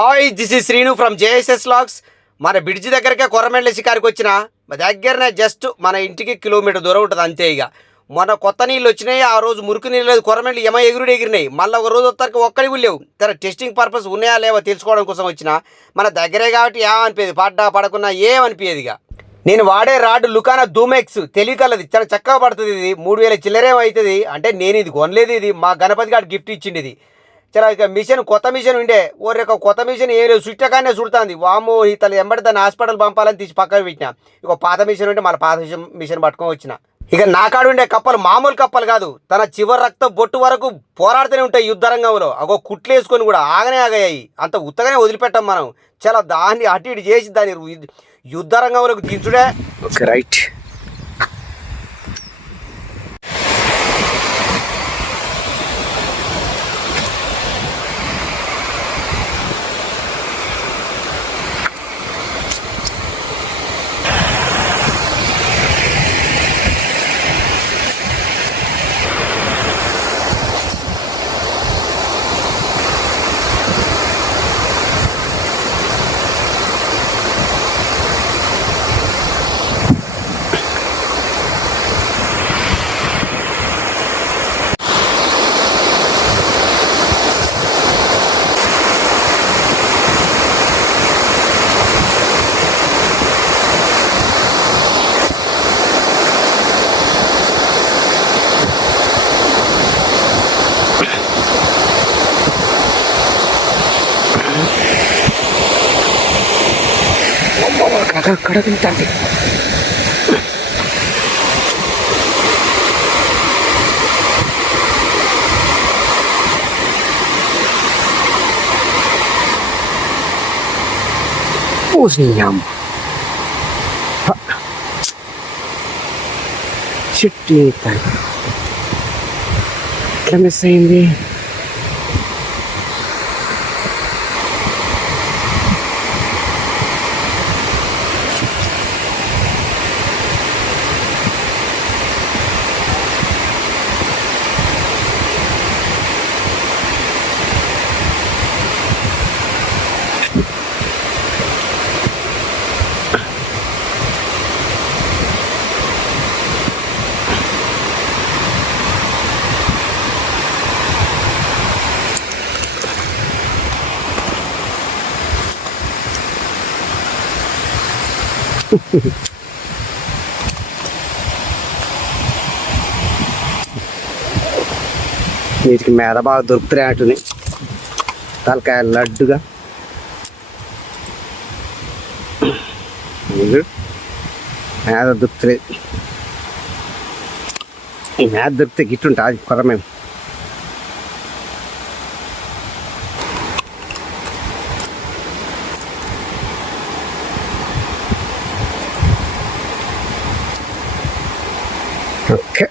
Hi this is Srinu from JSS logs. మన bridge దగ్గరకే కొర్రమెండ్ల షికారికి వచ్చిన దగ్గరనే జస్ట్ మన ఇంటికి కిలోమీటర్ దూరం ఉంటుంది అంతే. ఇక మన కొత్త నీళ్ళు వచ్చినాయి, ఆ రోజు మురికి నీళ్ళు లేదు, కొర్రమెండ్లు ఎగిరినాయి. మళ్ళీ ఒక రోజు వస్తానికి ఒక్కడికి లేవు. తన టెస్టింగ్ పర్పస్ ఉన్నాయా లేవో తెలుసుకోవడం కోసం వచ్చిన. మన దగ్గరే కాబట్టి ఏమనిపించేది, పడ్డా పడకున్నా ఏమనిపించేది. ఇక నేను వాడే రాడ్ లుకానా ధూమెక్స్ తెలియకలది, చాలా చక్కగా పడుతుంది. ఇది 3000 చిల్లరేమో అవుతుంది. అంటే నేను ఇది కొనలేదు, ఇది మా గణపతి గారు గిఫ్ట్ ఇచ్చింది. ఇది చాలా ఇక మిషన్ కొత్త మిషన్ ఉండే ఒక కొత్త మిషన్ ఏం లేదు, చుట్టకానే చుడుతుంది. వామో ఈ తల ఎంబడి దాన్ని హాస్పిటల్ పంపాలని తీసి పక్కన పెట్టిన. ఇక పాత మిషన్ ఉంటే మళ్ళీ పాత మిషన్ పట్టుకొని వచ్చిన. ఇక నా కాడు ఉండే కప్పలు మామూలు కప్పలు కాదు, తన చివరి రక్త బొట్టు వరకు పోరాడుతూనే ఉంటాయి యుద్ధ రంగంలో. అగో కుట్లు వేసుకొని కూడా ఆగనే ఆగాయి, అంత ఉత్తగానే వదిలిపెట్టాం మనం. చాలా దాన్ని అటు ఇటు చేసి దాన్ని యుద్ధ రంగంలోకి దించుడే. Okay right. అక్కడ తింటుంది. పూసినాం చెట్టు ఎట్లా మిస్ అయింది. వీటికి మేద బాగా దొరుకుతాయి. అటుని తలకాయ లడ్డుగా మేద దొరుకుతాయి. ఈ మేద దొరికితే గిట్టుంటా అది కొర మేము. ఓకే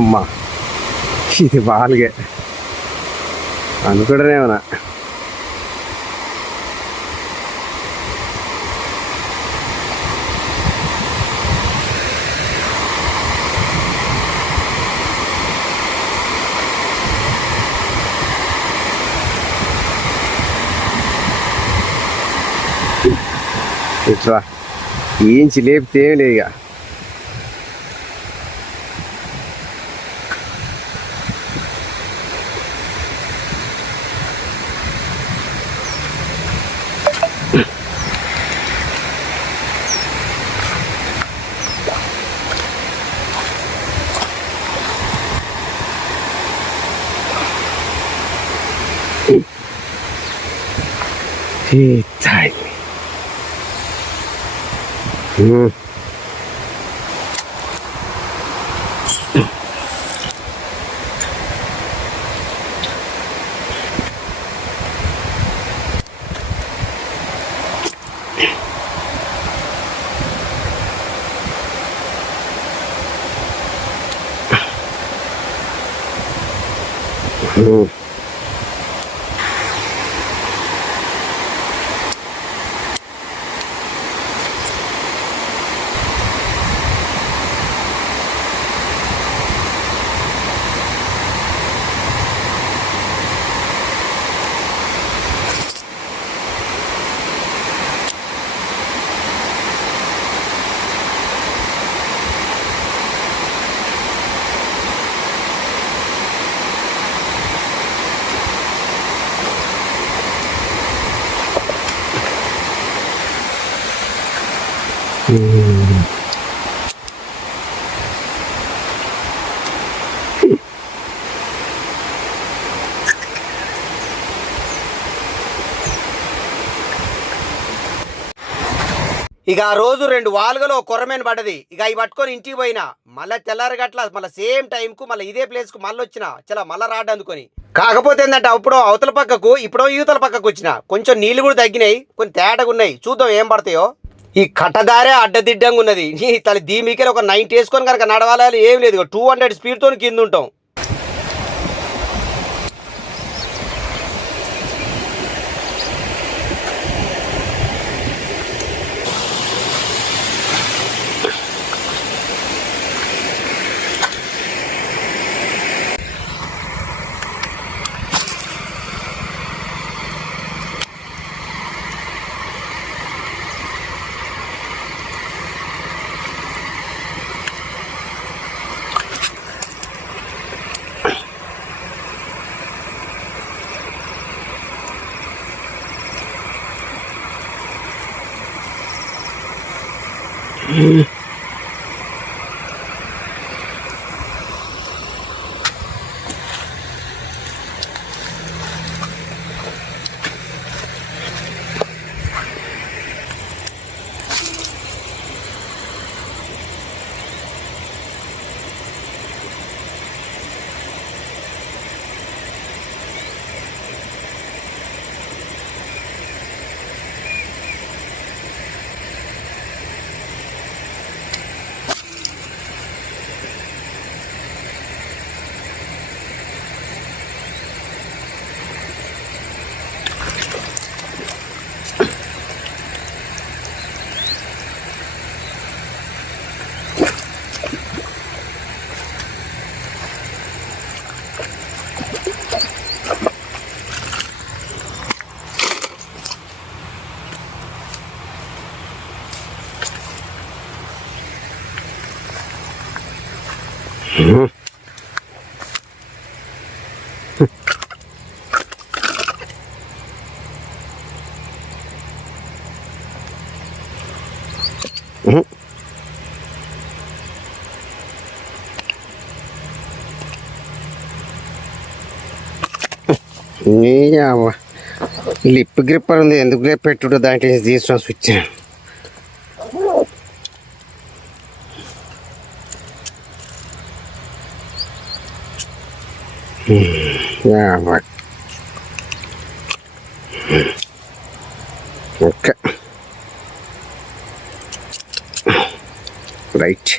అమ్మ ఇది బాగా అనుకోవడమేమన్నా. ఇట్లా ఏం లేపితే ఏం లేదు. ఇక Time. ఇక ఆ రోజు 2 వాల్గలో కొర్రమేను పడ్డది. ఇక అవి పట్టుకొని ఇంటికి పోయినా మళ్ళీ తెల్లారగట్ల మళ్ళీ సేమ్ టైంకు మళ్ళీ ఇదే ప్లేస్కు మళ్ళీ వచ్చిన చలా మళ్ళీ రాడ్డు అందుకొని. కాకపోతే ఏంటంటే అప్పుడు అవతల పక్కకు ఇప్పుడు యువతల పక్కకు వచ్చిన కొంచెం నీళ్ళు కూడా తగ్గినాయి, కొన్ని తేటగా ఉన్నాయి. చూద్దాం ఏం పడతాయో. ఈ కట్టదారే అడ్డదిడ్డంగా ఉన్నది. నీ తల్లి దీమికెళ్ళి ఒక 90 వేసుకొని కనుక నడవాలి ఏం లేదు, 200 స్పీడ్తో కింద ఉంటాం. లిప్ గ్రిప్పర్ ఉంది, ఎందుకు గ్రిప్ పెట్టుడు దాంట్లో తీసుకొని స్విచ్. Okay right.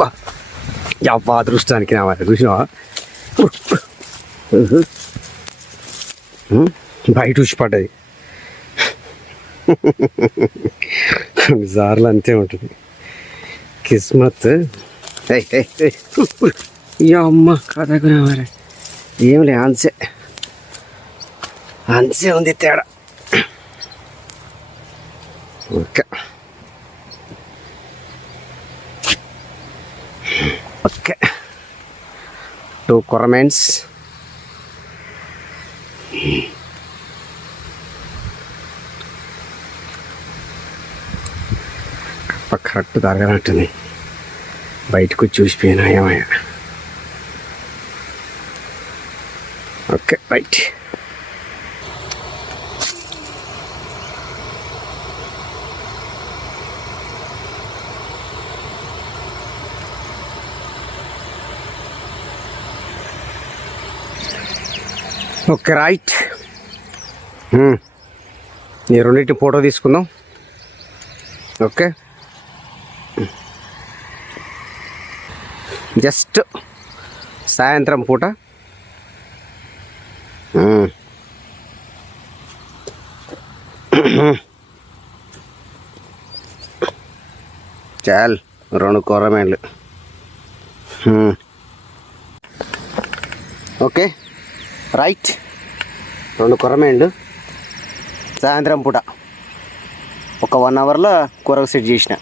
బా యవ్వా అదృష్టానికి నా మరి చూసినావా బయట చూసి పడ్డది. కొన్నిసార్లు అంతే ఉంటుంది కిస్మత్. అమ్మ కథకున్నా మరి ఏమిలే అంతే ఉంది తేడా. Okay okay 2 కొరమేన్స్. కరెక్ట్ తరగనట్టుంది, బయటకు చూసిపోయినా ఏమయ్యా. Okay right. Okay right. ఈ రెండింటి ఫోటో తీసుకుందాం. ఓకే జస్ట్ సాయంత్రం పూట చాలు 2 కొరమేన్లు. ఓకే రైట్, 2 కొరమేన్లు సాయంత్రం పూట ఒక 1 అవర్లో కూరకు సెట్ చేసిన.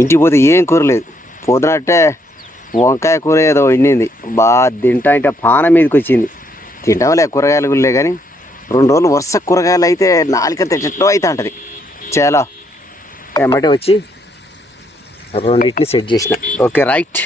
ఇంటికి పోతే ఏం కూర లేదు. పోతున్నట్టే వంకాయ కూర ఏదో వండింది, బాగా తింటా అంటే పానం మీదకి వచ్చింది. తింటాంలే కూరగాయలు గుళ్ళే, కానీ 2 రోజులు వరుస కూరగాయలు అయితే నాలుకంత చెట్టు అయితే ఉంటుంది. చాలా ఏమంటే వచ్చి 2 సెట్ చేసిన. Okay right.